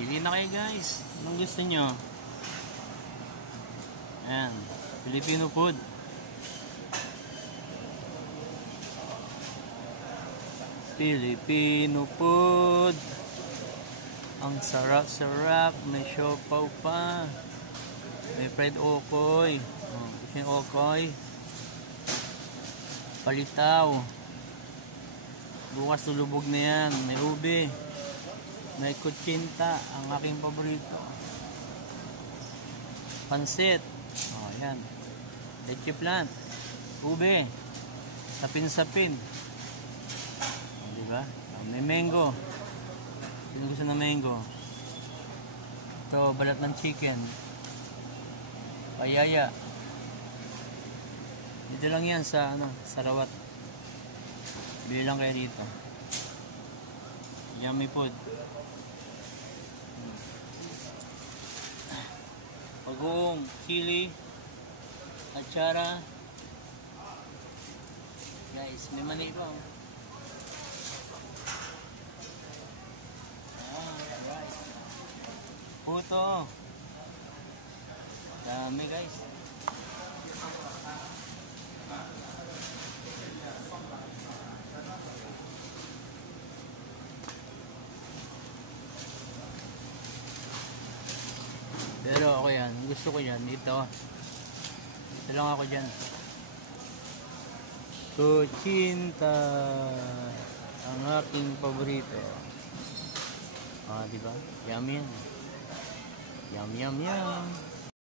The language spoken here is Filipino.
Pili na kayo guys. Anong gusto nyo? Ayan. Filipino food. Filipino food. Ang sarap-sarap. May siopaw pa. May fried okoy. Gusto nyo okoy? Palitaw. Bukas lulubog na yan. May ube. May kutsinta. Ang aking paborito. Pansit. Ayan. Leche plant. Ube. Sapin-sapin. Diba? May mango. Sino gusto ng mango? Ito, balat ng chicken. Payaya. Dito lang yan sa Sarawat. Bili lang kayo dito. Yummy food. Pagong, chili, atsara. Guys, may mani pa. Right. Puto. Dami guys. Pero ako yan, gusto ko yan dito lang ako dyan. Kutsinta, ang aking paborito. Diba? Yum yan. Yum yum yum.